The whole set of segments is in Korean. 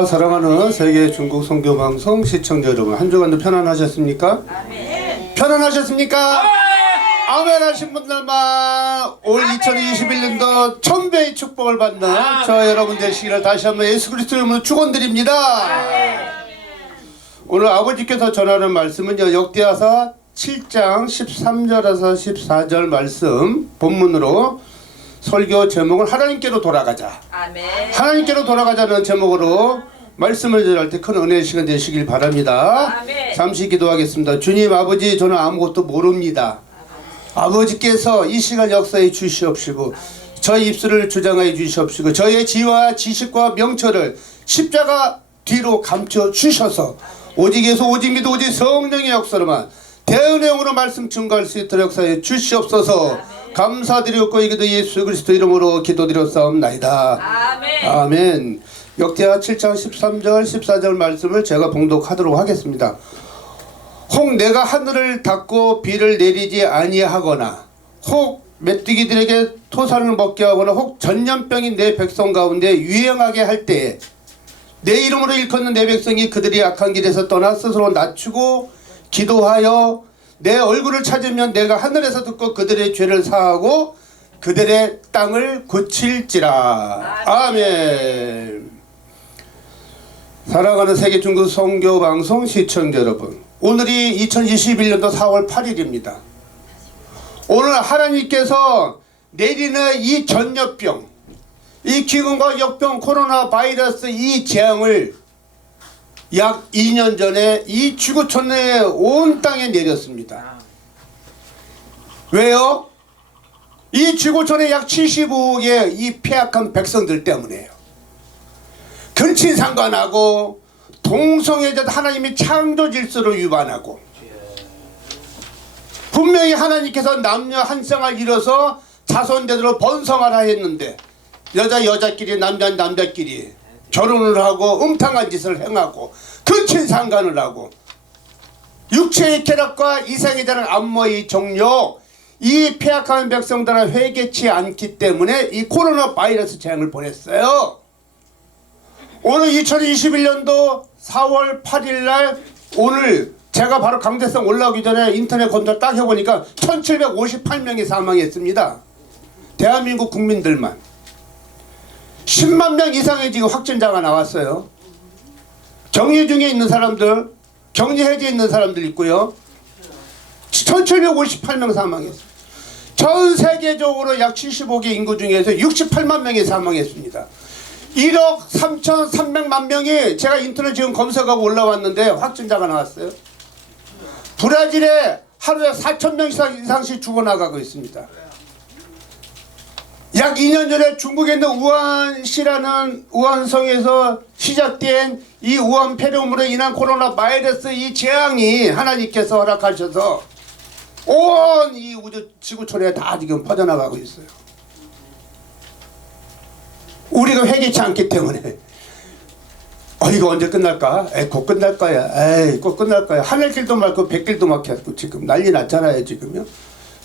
사랑하는 세계 중국 선교방송 시청자 여러분, 한 주간도 편안하셨습니까? 아멘. 편안하셨습니까? 아멘 하신 분들만 올 2021년도 1000배의 축복을 받는 저 여러분 되시기를 다시 한번 예수 그리스도 이름으로 축원드립니다. 오늘 아버지께서 전하는 말씀은요, 역대하사 7장 13절에서 14절 말씀 본문으로 설교 제목을 하나님께로 돌아가자. 아멘. 하나님께로 돌아가자는 제목으로 말씀을 전할 때 큰 은혜의 시간 되시길 바랍니다. 아멘. 잠시 기도하겠습니다. 주님 아버지, 저는 아무것도 모릅니다. 아버지께서 이 시간 역사해 주시옵시고 저의 입술을 주장하여 주시옵시고 저의 지와 지식과 명철을 십자가 뒤로 감춰 주셔서 오직에서 오직 믿어 오직 성령의 역사로만 대은혜용으로 말씀 증거할 수 있도록 역사해 주시옵소서. 감사드리옵고 이기도 예수 그리스도 이름으로 기도드렸사옵나이다. 아멘. 아멘. 역대하 7장 13절 14절 말씀을 제가 봉독하도록 하겠습니다. 혹 내가 하늘을 닫고 비를 내리지 아니하거나 혹 메뚜기들에게 토산을 먹게 하거나 혹 전염병이 내 백성 가운데 유행하게 할 때에 내 이름으로 일컫는 내 백성이 그들이 악한 길에서 떠나 스스로 낮추고 기도하여 내 얼굴을 찾으면 내가 하늘에서 듣고 그들의 죄를 사하고 그들의 땅을 고칠지라. 아멘. 사랑하는 세계 중국 선교 방송 시청자 여러분, 오늘이 2021년도 4월 8일입니다. 오늘 하나님께서 내리는 이 전염병, 이 기근과 역병 코로나 바이러스 이 재앙을 약 2년 전에 이 지구촌에 온 땅에 내렸습니다. 왜요? 이 지구촌에 약 75억의 이 폐악한 백성들 때문에요. 근친상간하고 동성애자 하나님의 창조 질서를 위반하고 분명히 하나님께서 남녀 한 쌍을 이뤄서 자손대대로 번성하라 했는데 여자끼리 남자끼리 결혼을 하고 음탕한 짓을 행하고 근친상간을 하고 육체의 쾌락과 이상에 대한 안모의 종료, 이 폐악한 백성들은 회개치 않기 때문에 이 코로나 바이러스 재앙을 보냈어요. 오늘 2021년도 4월 8일날 오늘 제가 바로 강대성 올라오기 전에 인터넷 검사 딱 해보니까 1758명이 사망했습니다. 대한민국 국민들만 10만 명 이상의 지금 확진자가 나왔어요. 격리 중에 있는 사람들, 격리 해제에 있는 사람들 있고요. 1758명 사망했어요. 전 세계적으로 약 75개 인구 중에서 68만 명이 사망했습니다. 1억 3,300만 명이 제가 인터넷 지금 검색하고 올라왔는데 확진자가 나왔어요. 브라질에 하루에 4,000명 이상씩 죽어나가고 있습니다. 약 2년 전에 중국에 있는 우한시라는 우한성에서 시작된 이 우한 폐렴으로 인한 코로나 바이러스 이 재앙이 하나님께서 허락하셔서 온 이 우주 지구촌에 다 지금 퍼져나가고 있어요. 우리가 회개치 않기 때문에 이거 언제 끝날까? 곧 끝날 거야. 곧 끝날 거야. 하늘길도 막고 백길도 막혔고 지금 난리 났잖아요. 지금요.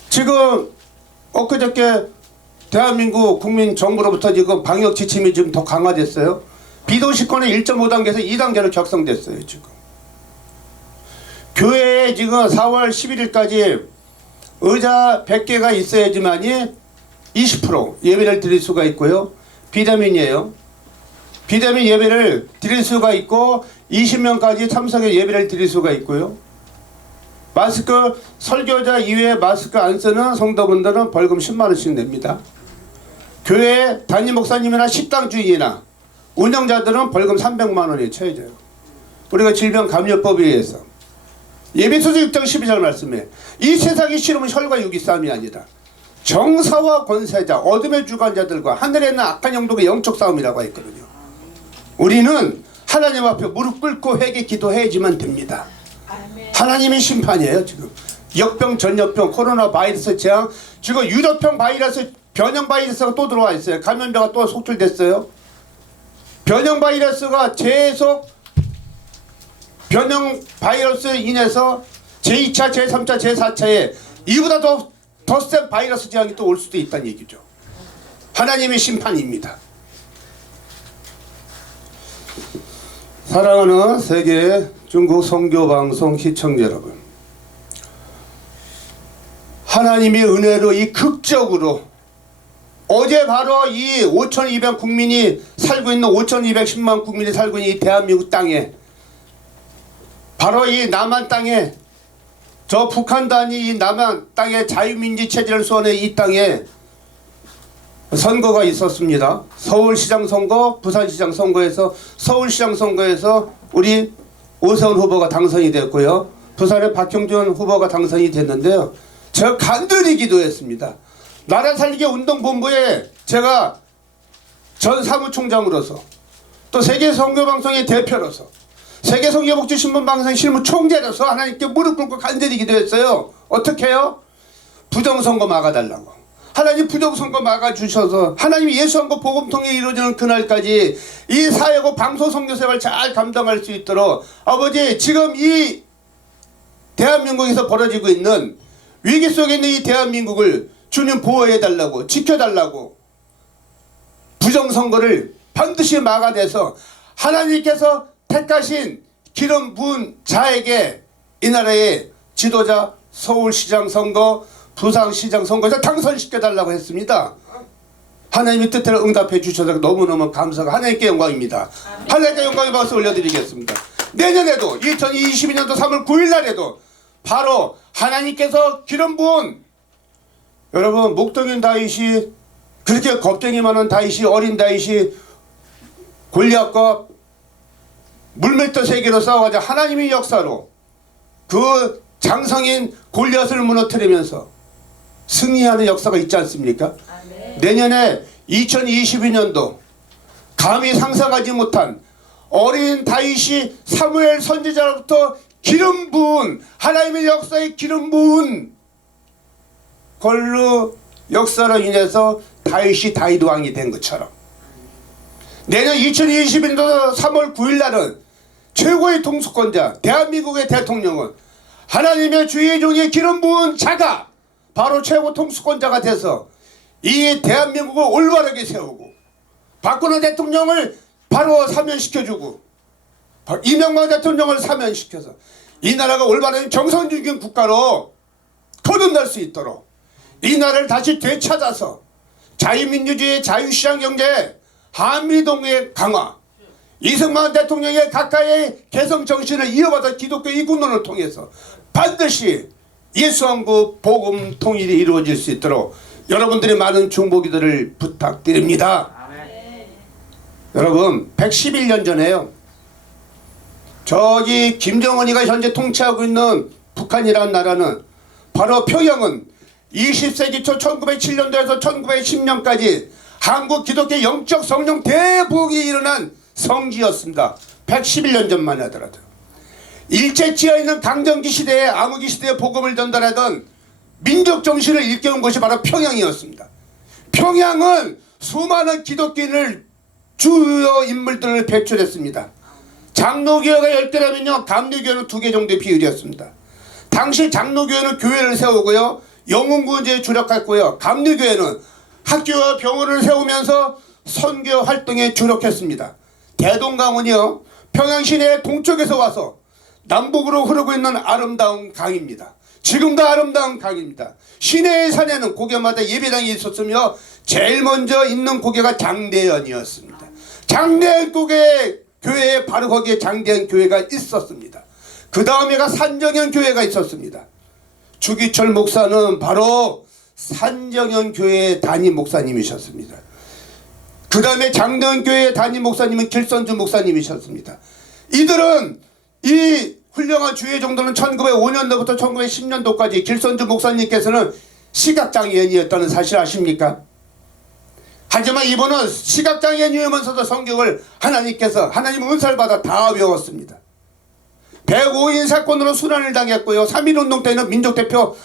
지금 엊그저께 대한민국 국민 정부로부터 지금 방역 지침이 좀 더 강화됐어요. 비도시권의 1.5단계에서 2단계로 격상됐어요. 지금 교회에 지금 4월 11일까지 의자 100개가 있어야지만이 20% 예배를 드릴 수가 있고요. 비대면이에요. 비대면 예배를 드릴 수가 있고 20명까지 참석해 예배를 드릴 수가 있고요. 마스크, 설교자 이외에 마스크 안 쓰는 성도분들은 벌금 10만원씩 냅니다. 교회 담임 목사님이나 식당 주인이나 운영자들은 벌금 300만원이 처해져요. 우리가 질병감염법에 의해서 예배소서 6장 12절 말씀에 이 세상이 싫으면 혈과 육이 싸움이 아니다. 정사와 권세자, 어둠의 주관자들과 하늘에 있는 악한 영독의 영적 싸움이라고 했거든요. 우리는 하나님 앞에 무릎 꿇고 회개 기도해야지만 됩니다. 하나님의 심판이에요. 지금 역병, 전염병, 코로나 바이러스 재앙, 지금 유럽형 바이러스, 변형 바이러스가 또 들어와 있어요. 감염자가 또 속출됐어요. 변형 바이러스가 계속 변형 바이러스 인해서 제2차, 제3차, 제4차에 이보다 더 센 바이러스 재앙이 또 올 수도 있다는 얘기죠. 하나님의 심판입니다. 사랑하는 세계 중국 선교방송 시청자 여러분, 하나님의 은혜로 이 극적으로 어제 바로 이 5,200 국민이 살고 있는 5,210만 국민이 살고 있는 이 대한민국 땅에, 바로 이 남한 땅에, 저 북한도 아닌 이 남한 땅에 자유민주 체제를 수호하는 이 땅에 선거가 있었습니다. 서울시장 선거, 부산시장 선거에서 서울시장 선거에서 우리 오세훈 후보가 당선이 됐고요. 부산의 박형준 후보가 당선이 됐는데요. 제가 간절히 기도했습니다. 나라 살리기 운동본부에 제가 전 사무총장으로서, 또 세계선교방송의 대표로서, 세계선교복지신문방송 실무총재로서 하나님께 무릎 꿇고 간절히 기도했어요. 어떻게 해요? 부정선거 막아달라고. 하나님 부정선거 막아주셔서 하나님이 예수한거 복음통일이 이루어지는 그날까지 이 사회고 방송 선교사를 잘 감당할 수 있도록, 아버지, 지금 이 대한민국에서 벌어지고 있는 위기 속에 있는 이 대한민국을 주님 보호해달라고, 지켜달라고, 부정선거를 반드시 막아내서 하나님께서 택하신 기름 부은 자에게 이 나라의 지도자, 서울시장 선거, 부산시장 선거에서 당선시켜달라고 했습니다. 하나님의 뜻대로 응답해 주셔서 너무너무 감사하고 하나님께 영광입니다. 하나님께 영광의 박수 올려드리겠습니다. 내년에도 2022년도 3월 9일 날에도 바로 하나님께서 기름 부은, 여러분, 목동인 다윗이, 그렇게 겁쟁이 많은 다윗이, 어린 다윗이 골리앗과 물맷도 세계로 싸워가지고 하나님의 역사로 그 장성인 골리앗을 무너뜨리면서 승리하는 역사가 있지 않습니까? 내년에 2022년도 감히 상상하지 못한 어린 다윗이 사무엘 선지자로부터 기름 부은, 하나님의 역사에 기름 부은 걸로 역사로 인해서 다윗이 다윗 왕이 된 것처럼, 내년 2021년도 3월 9일 날은 최고의 통수권자, 대한민국의 대통령은 하나님의 주의 종의 기름 부은 자가 바로 최고 통수권자가 돼서 이 대한민국을 올바르게 세우고, 박근혜 대통령을 바로 사면시켜주고, 이명박 대통령을 사면시켜서 이 나라가 올바른 정상적인 국가로 거듭날 수 있도록 이 나라를 다시 되찾아서 자유민주주의, 자유시장 경제, 한미동의 강화, 이승만 대통령의 가까이의 개성 정신을 이어받아 기독교 이군론을 통해서 반드시 예수한국 복음 통일이 이루어질 수 있도록 여러분들의 많은 중보기도를 부탁드립니다. 여러분, 111년 전에요, 저기 김정은이가 현재 통치하고 있는 북한이라는 나라는, 바로 평양은 20세기 초 1907년도에서 1910년까지 한국 기독교 영적 성령 대부흥이 일어난 성지였습니다. 111년 전만 하더라도. 일제치하에 있는 강점기 시대에, 암흑기 시대에 복음을 전달하던 민족 정신을 일깨운 것이 바로 평양이었습니다. 평양은 수많은 기독교인을, 주요 인물들을 배출했습니다. 장로교회가 10개라면요, 감리교회는 2개 정도의 비율이었습니다. 당시 장로교회는 교회를 세우고요, 영웅구제에 주력했고요, 감리교회는 학교와 병원을 세우면서 선교 활동에 주력했습니다. 대동강은요, 평양 시내 동쪽에서 와서 남북으로 흐르고 있는 아름다운 강입니다. 지금도 아름다운 강입니다. 시내의 산에는 고개마다 예배당이 있었으며 제일 먼저 있는 고개가 장대연이었습니다. 장대연 교회에 바로 거기에 장대연 교회가 있었습니다. 그 다음에가 산정현 교회가 있었습니다. 주기철 목사는 바로 산정현 교회의 담임 목사님이셨습니다. 그 다음에 장대현 교회의 담임 목사님은 길선주 목사님이셨습니다. 이들은, 이 훌륭한 주의 정도는 1905년도부터 1910년도까지 길선주 목사님께서는 시각장애인이었다는 사실 아십니까? 하지만 이분은 시각장애인이면서도 성경을 하나님께서, 하나님 은사를 받아 다 외웠습니다. 105인 사건으로 순환을 당했고요, 3.1운동 때는 민족대표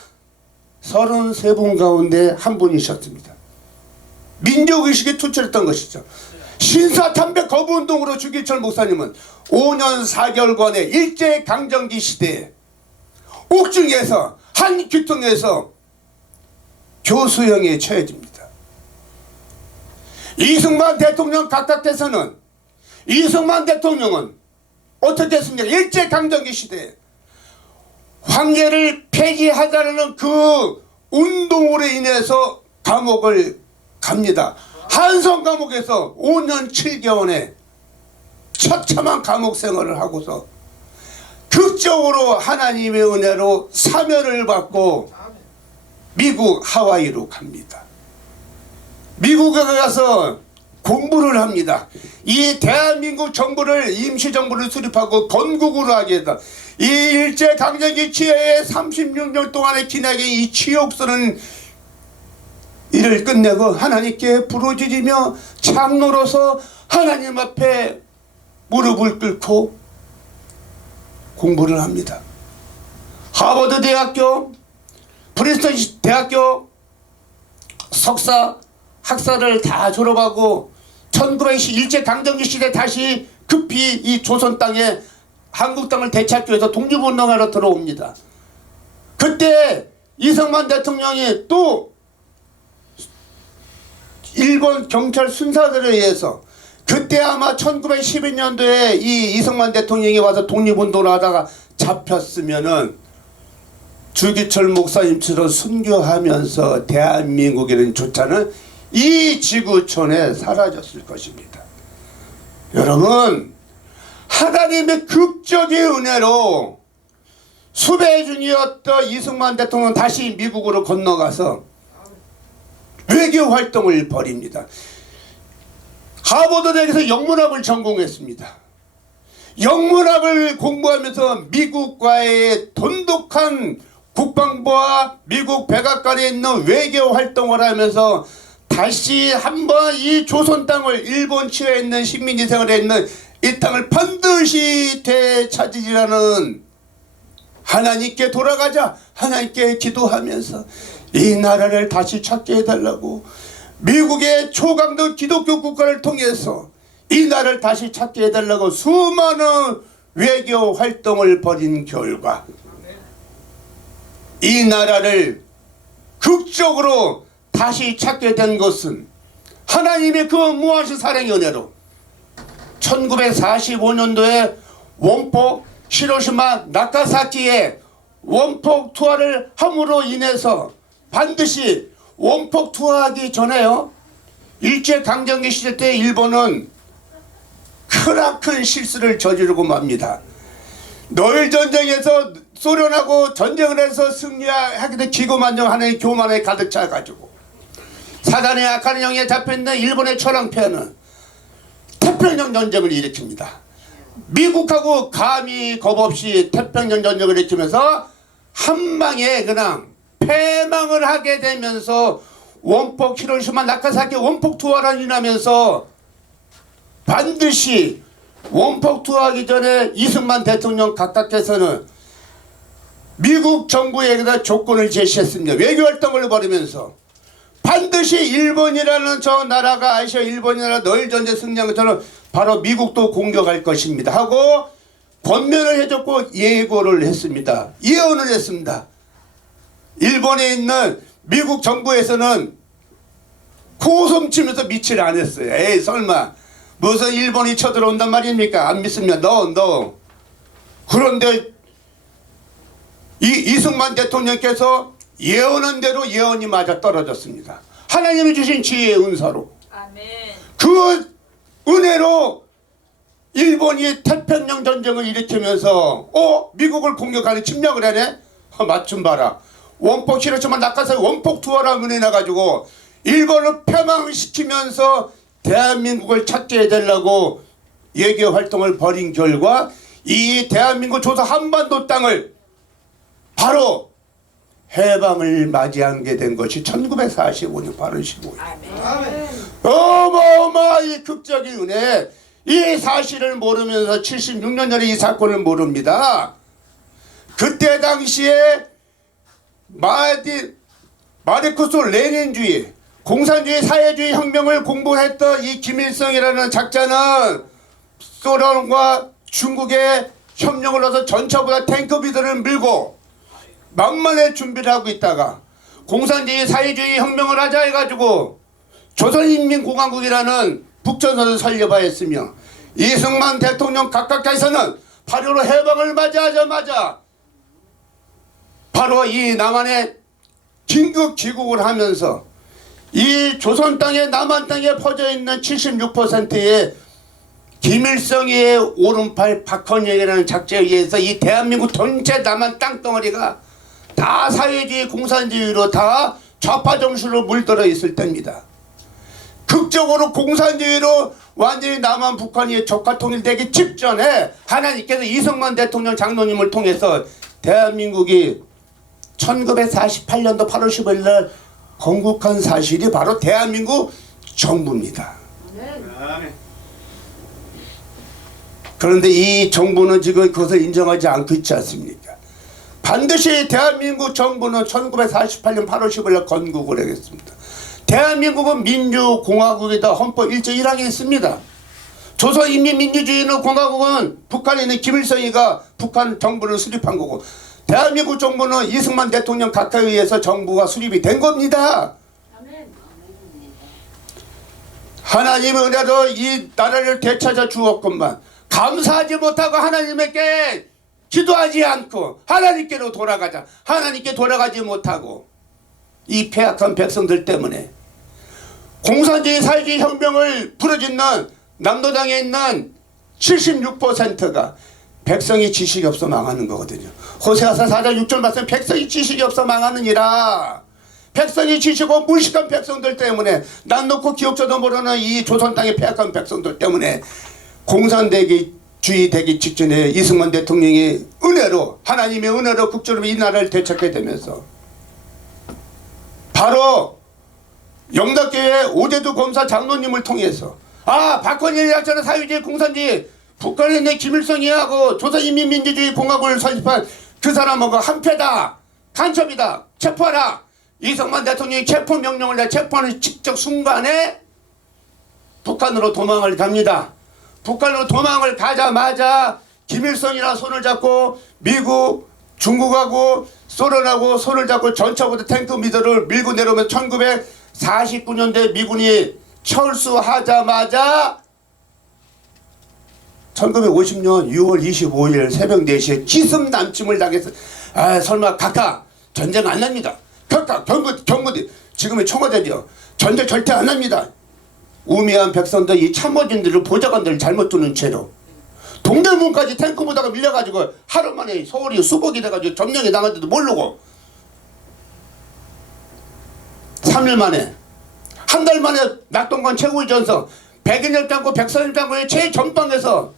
33분 가운데 한 분이셨습니다. 민족의식이 투철했던 것이죠. 신사탐백 거부운동으로 주기철 목사님은 5년 4개월간의 일제강점기 시대에 옥중에서, 한 귀퉁에서 교수형에 처해집니다. 이승만 대통령 각각께서는, 이승만 대통령은 어떻게 했습니까? 일제강점기 시대에 황제를 폐지하자는 그 운동으로 인해서 감옥을 갑니다. 한성 감옥에서 5년 7개월의 처참한 감옥 생활을 하고서 극적으로 하나님의 은혜로 사면을 받고 미국 하와이로 갑니다. 미국에 가서 공부를 합니다. 이 대한민국 정부를 임시정부를 수립하고 건국으로 하게 했다. 이 일제강점기 치하에 36년 동안의 기나긴 이 치욕스러운 일을 끝내고 하나님께 부르짖으며 장로로서 하나님 앞에 무릎을 꿇고 공부를 합니다. 하버드 대학교, 프린스턴 대학교 석사, 학사를 다 졸업하고 1910 일제강점기 시대 다시 급히 이 조선 땅에 한국 땅을 되찾기 위해서 독립운동하러 들어옵니다. 그때 이승만 대통령이 또 일본 경찰 순사들에 의해서 그때 아마 1912년도에 이 이승만 대통령이 와서 독립운동을 하다가 잡혔으면은 주기철 목사님처럼 순교하면서 대한민국이라는 조차는 이 지구촌에 사라졌을 것입니다. 여러분, 하나님의 극적인 은혜로 수배 중이었던 이승만 대통령은 다시 미국으로 건너가서 외교 활동을 벌입니다. 하버드 대학에서 영문학을 전공했습니다. 영문학을 공부하면서 미국과의 돈독한 국방부와 미국 백악관에 있는 외교 활동을 하면서 다시 한번 이 조선 땅을 일본 치하에 있는 식민지 생활에 있는 이 땅을 반드시 되찾으리라는 하나님께 돌아가자 하나님께 기도하면서 이 나라를 다시 찾게 해달라고 미국의 초강도 기독교 국가를 통해서 이 나라를 다시 찾게 해달라고 수많은 외교 활동을 벌인 결과 이 나라를 극적으로 다시 찾게 된 것은 하나님의 그 무한하신 사랑의 은혜로 1945년도에 원폭 히로시마 나가사키에 원폭 투하를 함으로 인해서 반드시 원폭 투하하기 전에요, 일제강점기 시대 때 일본은 크나큰 실수를 저지르고 맙니다. 노일 전쟁에서 소련하고 전쟁을 해서 승리하게 된 기고만장하는 교만에 가득 차가지고 사단의 악한 영에 잡혀있는 일본의 천황폐하는 태평양 전쟁을 일으킵니다. 미국하고 감히 겁없이 태평양 전쟁을 일으키면서 한 방에 그냥 패망을 하게 되면서 원폭 히로시마 나가사키 원폭 투하를 일어나면서 반드시 원폭 투하하기 전에 이승만 대통령 각각께서는 미국 정부에게다 조건을 제시했습니다. 외교활동을 벌이면서 반드시 일본이라는 저 나라가 아시아 일본이나 너일 전쟁 승리한 것처럼 바로 미국도 공격할 것입니다 하고 권면을 해줬고 예고를 했습니다. 예언을 했습니다. 일본에 있는 미국 정부에서는 코웃음 치면서 믿지를 않았어요. 에이 설마 무슨 일본이 쳐들어온단 말입니까? 안 믿습니다. No. 그런데 이승만 대통령께서 예언한 대로 예언이 맞아 떨어졌습니다. 하나님이 주신 지혜의 은사로 아멘. 그 은혜로 일본이 태평양 전쟁을 일으키면서 미국을 공격하는 침략을 하네? 맞춤 봐라. 원폭 히로시마 나가사키 원폭 투하라 은혜 나가지고 일본을 패망시키면서 대한민국을 찾게 해달라고 외교 활동을 벌인 결과 이 대한민국 조선 한반도 땅을 바로 해방을 맞이하게 된 것이 1945년 8월 15일. 어마어마한 극적인 은혜. 이 사실을 모르면서 76년 전에 이 사건을 모릅니다. 그때 당시에 마르크스 레닌주의, 공산주의 사회주의 혁명을 공부했던 이 김일성이라는 작자는 소련과 중국의 협력을 넣어서 전차보다 탱크비들을 밀고 만만의 준비를 하고 있다가 공산주의 사회주의 혁명을 하자 해가지고 조선인민공화국이라는 북전선을 설립하였으며 이승만 대통령 각각께서는 8.15 해방을 맞이하자마자 바로 이 남한에 긴급 귀국을 하면서 이 조선 땅에 남한 땅에 퍼져 있는 76%의 김일성의 오른팔 박헌영이라는 작자에 의해서 이 대한민국 전체 남한 땅덩어리가 다 사회주의 공산주의로 다 좌파 정신으로 물들어 있을 때입니다. 극적으로 공산주의로 완전히 남한 북한이 적화 통일되기 직전에 하나님께서 이승만 대통령 장로님을 통해서 대한민국이 1948년도 8월 15일 날 건국한 사실이 바로 대한민국 정부입니다. 그런데 이 정부는 지금 그것을 인정하지 않고 있지 않습니까? 반드시 대한민국 정부는 1948년 8월 15일 날 건국을 하겠습니다. 대한민국은 민주공화국이다. 헌법 1조 1항에 있습니다. 조선인민민주주의는 공화국은 북한에 있는 김일성이가 북한 정부를 수립한 거고, 대한민국 정부는 이승만 대통령 각하에 의해서 정부가 수립이 된 겁니다. 하나님의 은혜로 이 나라를 되찾아 주었건만 감사하지 못하고 하나님께 기도하지 않고 하나님께로 돌아가자, 하나님께 돌아가지 못하고 이 폐악한 백성들 때문에 공산주의 사회주의 혁명을 부르짖는 남도당에 있는 76%가 백성이 지식이 없어 망하는 거거든요. 호세아서 4장 6절 말씀, 백성이 지식이 없어 망하느니라. 백성이 지식고 무식한 백성들 때문에 난 놓고 기억조도 모르는 이 조선 땅의 폐악한 백성들 때문에 공산주의 되기 직전에 이승만 대통령의 은혜로, 하나님의 은혜로 국적으로 이 나라를 되찾게 되면서 바로 영덕교회 오대두 검사 장로님을 통해서 박헌일이 약자는 사회주의 공산주의 북한에 있는 김일성이하고 조선인민민주주의 공화국을 설립한 그 사람하고 한패다, 간첩이다, 체포하라. 이승만 대통령이 체포 명령을 내 체포하는 직접 순간에 북한으로 도망을 갑니다. 북한으로 도망을 가자마자 김일성이랑 손을 잡고 미국, 중국하고 소련하고 손을 잡고 전차부터 탱크 미들을 밀고 내려오면서 1949년대 미군이 철수하자마자 1950년 6월 25일 새벽 4시에 기습남침을 당해서 설마 각하 전쟁 안 납니다. 각하 경무대 지금의 청와대죠. 전쟁 절대 안 납니다. 우미한 백성들, 이 참모진들을 보좌관들을 잘못 두는 채로 동대문까지 탱크 보다가 밀려가지고 하루 만에 서울이 수복이 돼가지고 점령이 당한데도 모르고 3일 만에, 한 달 만에 낙동강 최고위 전선 100인일 장고 130일 장고의 최전방에서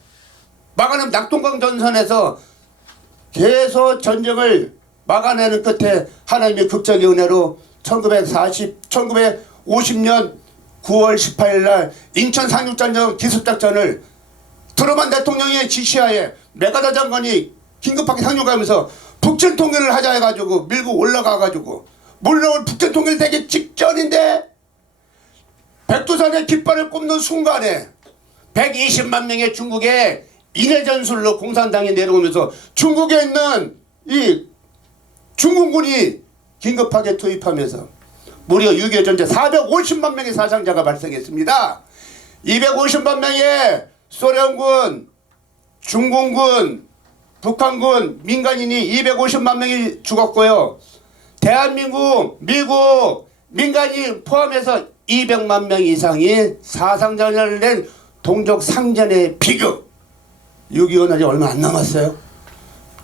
막아낸 낙동강 전선에서 계속 전쟁을 막아내는 끝에 하나님의 극적의 은혜로 1950년 9월 18일 날 인천 상륙작전 기습작전을 트루먼 대통령의 지시하에 메가더 장관이 긴급하게 상륙하면서 북진 통일을 하자 해가지고 밀고 올라가가지고 물론 북진 통일 되기 직전인데 백두산의 깃발을 꼽는 순간에 120만 명의 중국의 인해전술로 공산당이 내려오면서 중국에 있는 이 중국군이 긴급하게 투입하면서 무려 6.25 전쟁 450만 명의 사상자가 발생했습니다. 250만 명의 소련군, 중공군, 북한군 민간인이 250만 명이 죽었고요. 대한민국, 미국 민간인 포함해서 200만 명 이상이 사상자를 낸 동족 상전의 비극. 6.25 날이 얼마 안 남았어요.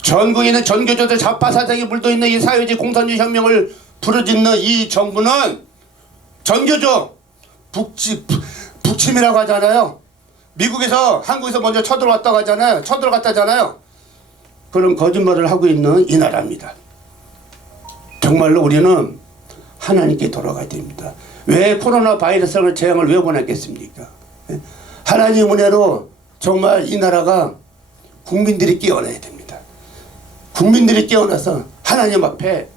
전국에 있는 전교조들 좌파 사상이 물도있는 이 사회주의 공산주의 혁명을 부르짖는 이 정부는 전교조 북침이라고 하잖아요. 미국에서 한국에서 먼저 쳐들어왔다고 하잖아요. 쳐들어갔다잖아요. 그런 거짓말을 하고 있는 이 나라입니다. 정말로 우리는 하나님께 돌아가야 됩니다. 왜 코로나 바이러스를 재앙을 왜 보냈겠습니까? 하나님 은혜로 정말 이 나라가 국민들이 깨어나야 됩니다. 국민들이 깨어나서 하나님 앞에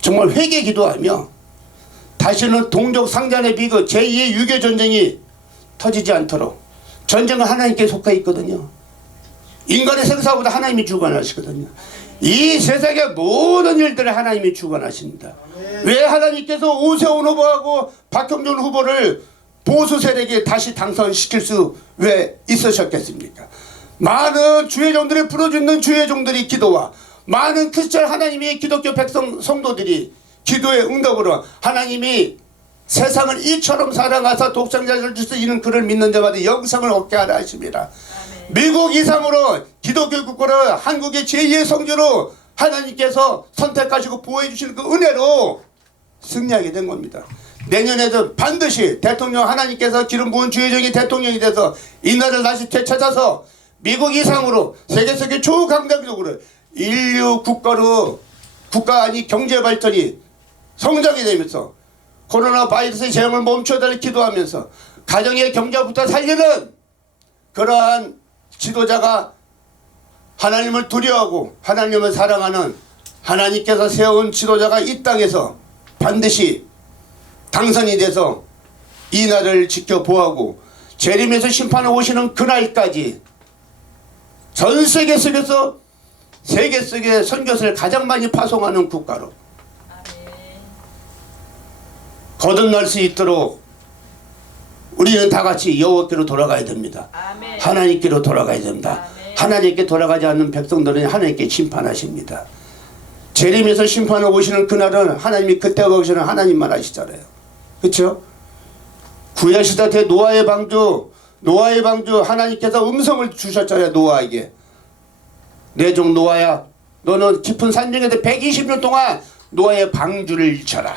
정말 회개 기도하며 다시는 동족 상잔의 비극 제2의 6.25 전쟁이 터지지 않도록. 전쟁은 하나님께 속해 있거든요. 인간의 생사보다 하나님이 주관하시거든요. 이 세상의 모든 일들을 하나님이 주관하십니다. 왜 하나님께서 오세훈 후보하고 박형준 후보를 보수 세력에 다시 당선시킬 수 왜 있으셨겠습니까? 많은 주의 종들이 부르짖는 주의 종들이 기도와 많은 크리스천 하나님의 기독교 백성 성도들이 기도의 응답으로 하나님이 세상을 이처럼 사랑하사 독생자를 주셔서 이는 그를 믿는 자마다 영생을 얻게 하라 하십니다. 미국 이상으로 기독교 국가로 한국의 제2의 성지로 하나님께서 선택하시고 보호해 주시는 그 은혜로 승리하게 된 겁니다. 내년에도 반드시 대통령 하나님께서 기름 부은 주의 종이 대통령이 돼서 이 나라를 다시 되찾아서 미국 이상으로 세계 속의 초강대국으로 인류 국가로 국가 아니 경제 발전이 성장이 되면서 코로나 바이러스의 재앙을 멈춰달라 기도하면서 가정의 경제부터 살리는 그러한 지도자가 하나님을 두려워하고 하나님을 사랑하는 하나님께서 세운 지도자가 이 땅에서 반드시 당선이 돼서 이 나라를 지켜보호하고 재림에서 심판을 오시는 그날까지 전 세계 속에서 세계 속에 선교사를 가장 많이 파송하는 국가로 거듭날 수 있도록 우리는 다 같이 여호와께로 돌아가야 됩니다. 아멘. 하나님께로 돌아가야 됩니다. 아멘. 하나님께 돌아가지 않는 백성들은 하나님께 심판하십니다. 재림에서 심판을 오시는 그날은 하나님이 그때 오시는 하나님만 아시잖아요. 그렇죠? 구약시대 때 노아의 방주 하나님께서 음성을 주셨잖아요. 노아에게 내 종 노아야 너는 깊은 산중에서 120년 동안 노아의 방주를 쳐라.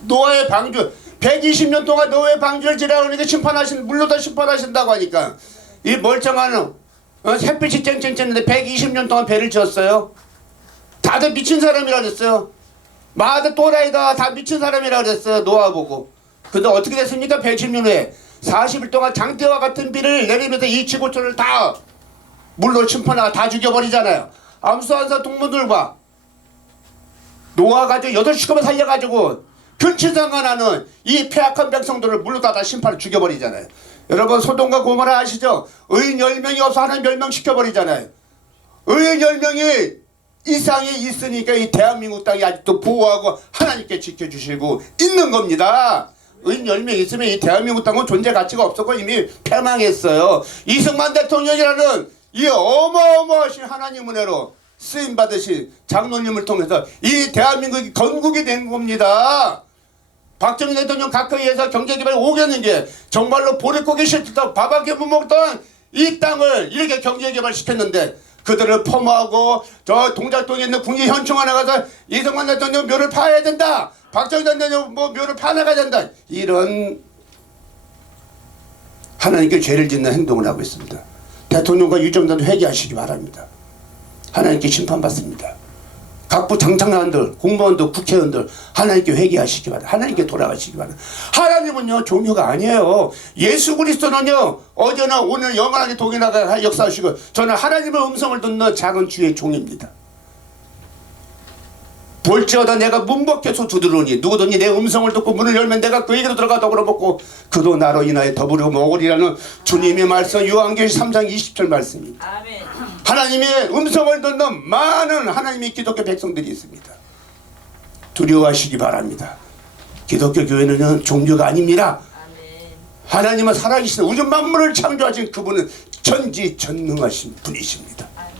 노아의 방주 120년 동안 노아의 방주를 지라고 하니까 물로다 심판하신다고 하니까 이 멀쩡한 햇빛이 쨍쨍쨍한데 120년 동안 배를 지었어요. 다들 미친 사람이라 그랬어요. 마다 또라이다 다 미친 사람이라 그랬어요. 노아 보고. 근데 어떻게 됐습니까? 110년 후에 40일 동안 장대와 같은 비를 내리면서 이 지구촌을 다 물로 심판하고 다 죽여버리잖아요. 암수한사 동물들과 노아 가지고 8식구만 살려가지고 근친상간하는 이 폐악한 백성들을 물로 다 심판을 죽여버리잖아요. 여러분 소돔과 고모라 아시죠? 의인 10명이 없어 하나님 멸망시켜버리잖아요. 의인 10명이 이 땅에 있으니까 이 대한민국 땅이 아직도 보호하고 하나님께 지켜주시고 있는 겁니다. 의인 10명 있으면 이 대한민국 땅은 존재 가치가 없었고 이미 패망했어요. 이승만 대통령이라는 이 어마어마하신 하나님 은혜로 쓰임받으신 장로님을 통해서 이 대한민국이 건국이 된 겁니다. 박정희 대통령 각하에서 경제개발 5개년 게 정말로 보릿고기 싫다 밥 한 끼 못 먹던 이 땅을 이렇게 경제개발 시켰는데 그들을 폄하하고 저 동작동에 있는 국립현충 하나 가서 이승만 대통령 묘를 파야 된다. 박정희 대통령 뭐 묘를 파나가야 된다. 이런 하나님께 죄를 짓는 행동을 하고 있습니다. 대통령과 유정단도 회개하시기 바랍니다. 하나님께 심판받습니다. 각부 장창관들, 공무원들, 국회의원들 하나님께 회개하시기 바랍니다. 하나님께 돌아가시기 바랍니다. 하나님은요 종교가 아니에요. 예수 그리스도는요 어제나 오늘 영원하게 동일하게 역사하시고 저는 하나님의 음성을 듣는 작은 주의 종입니다. 볼지어다 내가 문밖에서 두드러니 누구든지 내 음성을 듣고 문을 열면 내가 그에게로 들어가 더불어 먹고 그도 나로 인하여 더불어 먹으리라는 주님의 말씀 요한계시록 3장 20절 말씀입니다. 아멘. 하나님의 음성을 듣는 많은 하나님의 기독교 백성들이 있습니다. 두려워하시기 바랍니다. 기독교 교회는 종교가 아닙니다. 아멘. 하나님은 살아계신 우주 만물을 창조하신 그분은 전지전능하신 분이십니다. 아멘.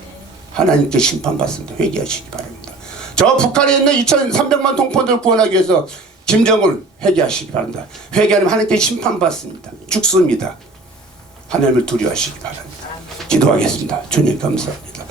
하나님께 심판받습니다. 회개하시기 바랍니다. 저 북한에 있는 2,300만 동포들 구원하기 위해서 김정을 회개하시기 바랍니다. 회개하면 하나님께 심판받습니다. 죽습니다. 하나님을 두려워하시기 바랍니다. 기도하겠습니다. 주님 감사합니다.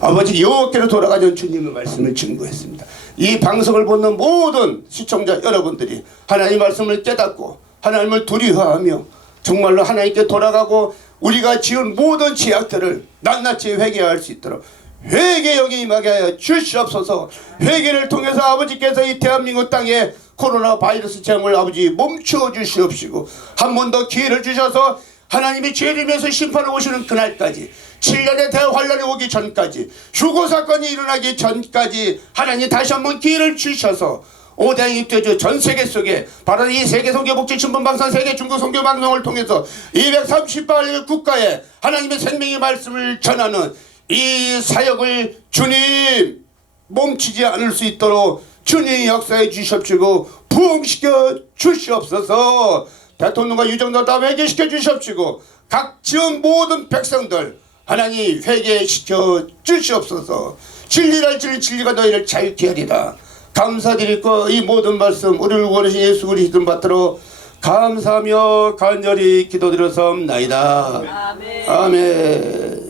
아버지 여호와께로 돌아가는 주님의 말씀을 증거했습니다. 이 방송을 보는 모든 시청자 여러분들이 하나님의 말씀을 깨닫고 하나님을 두려워하며 정말로 하나님께 돌아가고 우리가 지은 모든 죄악들을 낱낱이 회개할 수 있도록 회개 영이 임하게 하여 주시옵소서. 회개를 통해서 아버지께서 이 대한민국 땅에 코로나 바이러스 재앙을 아버지 멈추어 주시옵시고 한 번 더 기회를 주셔서 하나님이 재림에서 심판을 오시는 그날까지 7년의 대환란이 오기 전까지 휴고사건이 일어나기 전까지 하나님 다시 한번 기회를 주셔서 오대행 입대주 전 세계 속에 바로 이 세계 선교복지신분방송 세계 중국 선교방송을 통해서 238개 국가에 하나님의 생명의 말씀을 전하는 이 사역을 주님 멈추지 않을 수 있도록 주님 역사해 주시옵시고 부흥시켜 주시옵소서. 대통령과 유정도 다 회개시켜 주시옵시고 각 지역 모든 백성들 하나님 회개시켜 주시옵소서. 진리랄 진리가 너희를 자유케 하리라. 감사드리고 이 모든 말씀 우리를 원하신 예수 그리스도 받들어 감사하며 간절히 기도드렸사옵나이다. 아멘. 아멘.